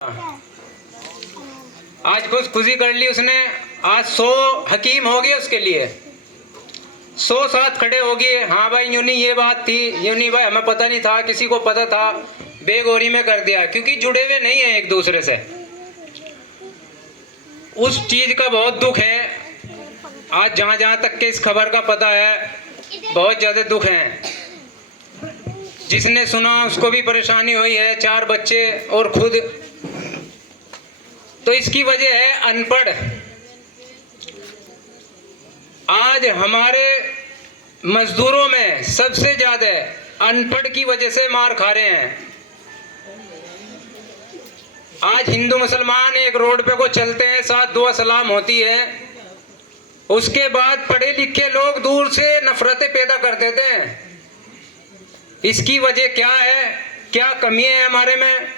आज कुछ खुशी कर ली उसने। आज 100 हकीम हो गए उसके लिए, 100 साथ खड़े हो गए। हाँ भाई यूं नहीं ये बात थी, यूं नहीं भाई हमें पता नहीं था, किसी को पता था, बेगौरी में कर दिया, क्योंकि जुड़े हुए नहीं है एक दूसरे से। उस चीज का बहुत दुख है। आज जहाँ जहाँ तक के इस खबर का पता है, बहुत ज्यादा दुख है। जिसने सुना उसको भी परेशानी हुई है, 4 बच्चे और खुद। तो इसकी वजह है अनपढ़। आज हमारे मजदूरों में सबसे ज्यादा अनपढ़ की वजह से मार खा रहे हैं। आज हिंदू मुसलमान एक रोड पे को चलते हैं, साथ दुआ सलाम होती है, उसके बाद पढ़े लिखे लोग दूर से नफरतें पैदा कर देते हैं। इसकी वजह क्या है, क्या कमी है हमारे में?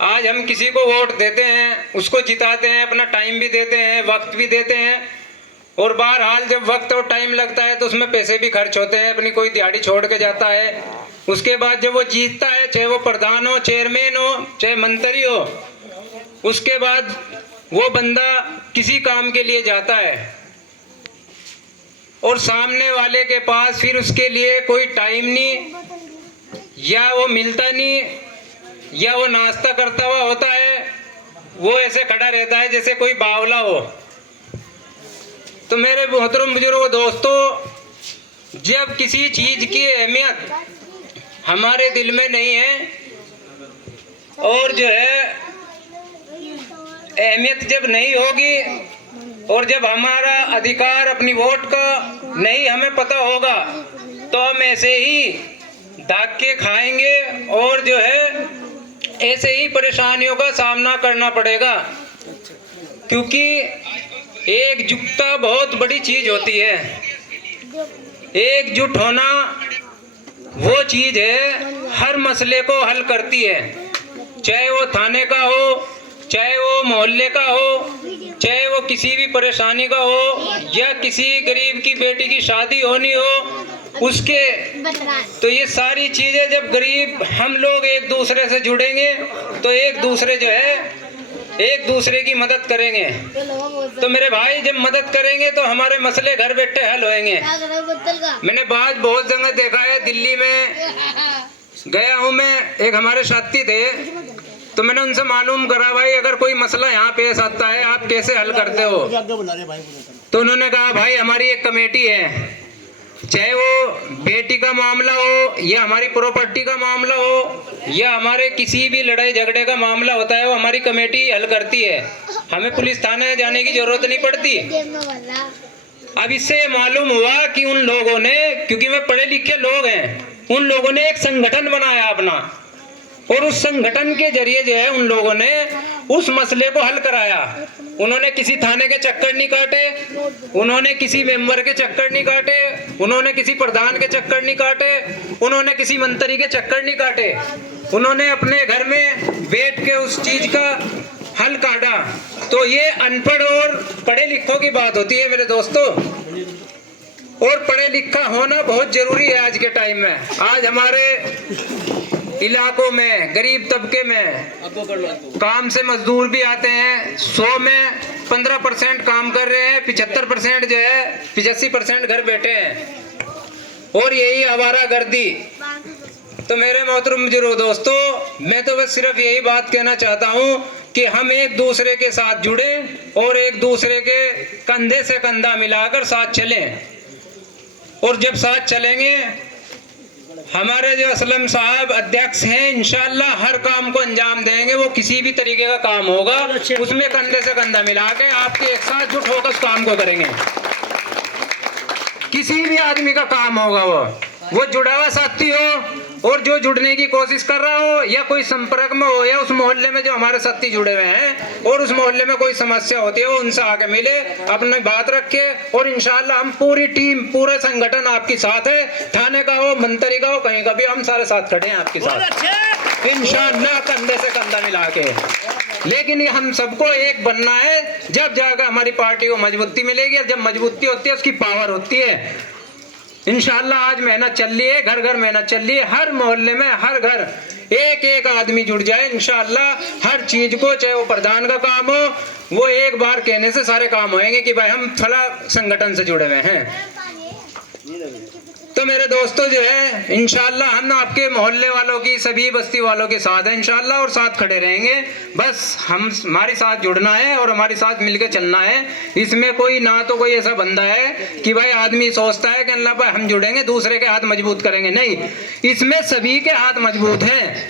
आज हम किसी को वोट देते हैं, उसको जिताते हैं, अपना टाइम भी देते हैं, वक्त भी देते हैं, और बहरहाल जब वक्त और टाइम लगता है तो उसमें पैसे भी खर्च होते हैं, अपनी कोई दिहाड़ी छोड़ के जाता है। उसके बाद जब वो जीतता है, चाहे वो प्रधान हो, चेयरमैन हो, चाहे मंत्री हो, उसके बाद वो बंदा किसी काम के लिए जाता है और सामने वाले के पास फिर उसके लिए कोई टाइम नहीं, या वो मिलता नहीं, या वो नाश्ता करता हुआ होता है, वो ऐसे खड़ा रहता है जैसे कोई बावला हो। तो मेरे मोहतरम बुजुर्ग दोस्तों, जब किसी चीज की अहमियत हमारे दिल में नहीं है, और जो है अहमियत जब नहीं होगी, और जब हमारा अधिकार अपनी वोट का नहीं हमें पता होगा, तो हम ऐसे ही धक्के खाएंगे और जो है ऐसे ही परेशानियों का सामना करना पड़ेगा। क्योंकि एकजुटता बहुत बड़ी चीज होती है। एकजुट होना वो चीज है हर मसले को हल करती है, चाहे वो थाने का हो, चाहे वो मोहल्ले का हो, चाहे वो किसी भी परेशानी का हो, या किसी गरीब की बेटी की शादी होनी हो उसके। तो ये सारी चीजें जब गरीब हम लोग एक दूसरे से जुड़ेंगे तो एक दूसरे जो है एक दूसरे की मदद करेंगे। तो मेरे भाई जब मदद करेंगे तो हमारे मसले घर बैठे हल होंगे। मैंने बहुत जगह देखा है, दिल्ली में गया हूँ मैं, एक हमारे साथी थे, तो मैंने उनसे मालूम करा भाई अगर कोई मसला यहाँ पेश आता है आप कैसे हल करते हो? तो उन्होंने कहा भाई हमारी एक कमेटी है, चाहे वो बेटी का मामला हो, या हमारी प्रॉपर्टी का मामला हो, या हमारे किसी भी लड़ाई झगड़े का मामला होता है, वो हमारी कमेटी हल करती है। हमें पुलिस थाने जाने की जरूरत नहीं पड़ती। अब इससे मालूम हुआ कि उन लोगों ने, क्योंकि वे पढ़े लिखे लोग हैं, उन लोगों ने एक संगठन बनाया अपना, और उस संगठन के जरिए जो है उन लोगों ने उस मसले को हल कराया। उन्होंने किसी थाने के चक्कर नहीं काटे, उन्होंने किसी मेंबर के चक्कर नहीं काटे, उन्होंने किसी प्रधान के चक्कर नहीं काटे, उन्होंने किसी मंत्री के चक्कर नहीं काटे। उन्होंने अपने घर में बैठ के उस चीज का हल काटा। तो ये अनपढ़ और पढ़े लिखों की बात होती है मेरे दोस्तों, और पढ़े लिखा होना बहुत जरूरी है आज के टाइम में। आज हमारे इलाकों में गरीब तबके में काम से मजदूर भी आते हैं, 100 में 15% काम कर रहे हैं, 75% जो है 85% घर बैठे हैं, और यही आवारा गर्दी। तो मेरे मोहतरम बुजुर्ग दोस्तों, मैं तो बस सिर्फ यही बात कहना चाहता हूँ कि हम एक दूसरे के साथ जुड़े और एक दूसरे के कंधे से कंधा मिलाकर साथ चलें। और जब साथ चलेंगे, हमारे जो असलम साहब अध्यक्ष हैं, इंशाअल्लाह हर काम को अंजाम देंगे। वो किसी भी तरीके का काम होगा उसमें कंधे से कंधा मिला के आपके एक साथ जुट होकर उस काम को करेंगे। किसी भी आदमी का काम होगा, वो जुड़ा हुआ साथी हो और जो जुड़ने की कोशिश कर रहा हो, या कोई संपर्क में हो, या उस मोहल्ले में जो हमारे साथी जुड़े हुए हैं और उस मोहल्ले में कोई समस्या होती है, वो उनसे आके मिले, अपनी बात रखे, और इंशाअल्लाह हम पूरी टीम, पूरे संगठन आपके साथ है। थाने का हो, मंत्री का हो, कहीं का भी, हम सारे साथ खड़े हैं आपके साथ इंशाअल्लाह, कंधे से कंधा मिला के। लेकिन ये हम सबको एक बनना है, जब जाकर हमारी पार्टी को मजबूती मिलेगी, और जब मजबूती होती है उसकी पावर होती है। इंशाअल्लाह आज मेहनत चल रही है, घर घर मेहनत चल रही है, हर मोहल्ले में, हर घर एक एक आदमी जुड़ जाए इंशाअल्लाह हर चीज को, चाहे वो प्रधान का काम हो, वो एक बार कहने से सारे काम होंगे कि भाई हम फला संगठन से जुड़े हुए हैं। तो मेरे दोस्तों जो है इंशाअल्लाह हम आपके मोहल्ले वालों की, सभी बस्ती वालों के साथ हैं इंशाअल्लाह, और साथ खड़े रहेंगे। बस हमारे साथ जुड़ना है और हमारे साथ मिलके चलना है। इसमें कोई ना तो कोई ऐसा बंदा है कि भाई आदमी सोचता है कि अल्लाह भाई हम जुड़ेंगे दूसरे के हाथ मजबूत करेंगे, नहीं, इसमें सभी के हाथ मजबूत हैं,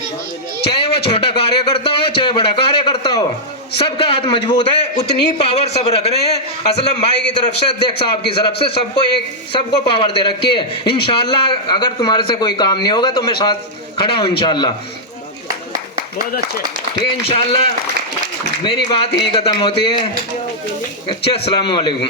चाहे वो छोटा कार्यकर्ता हो चाहे बड़ा कार्यकर्ता हो, सबका हाथ मजबूत है। उतनी पावर सब रख रहे हैं, असलम भाई की तरफ से, अध्यक्ष साहब की तरफ से, सबको पावर दे रखी है। इंशाअल्लाह अगर तुम्हारे से कोई काम नहीं होगा तो मैं साथ खड़ा हूँ इंशाअल्लाह। बहुत अच्छे, ठीक है इंशाअल्लाह। मेरी बात यही खत्म होती है। अच्छा, अस्सलाम वालेकुम।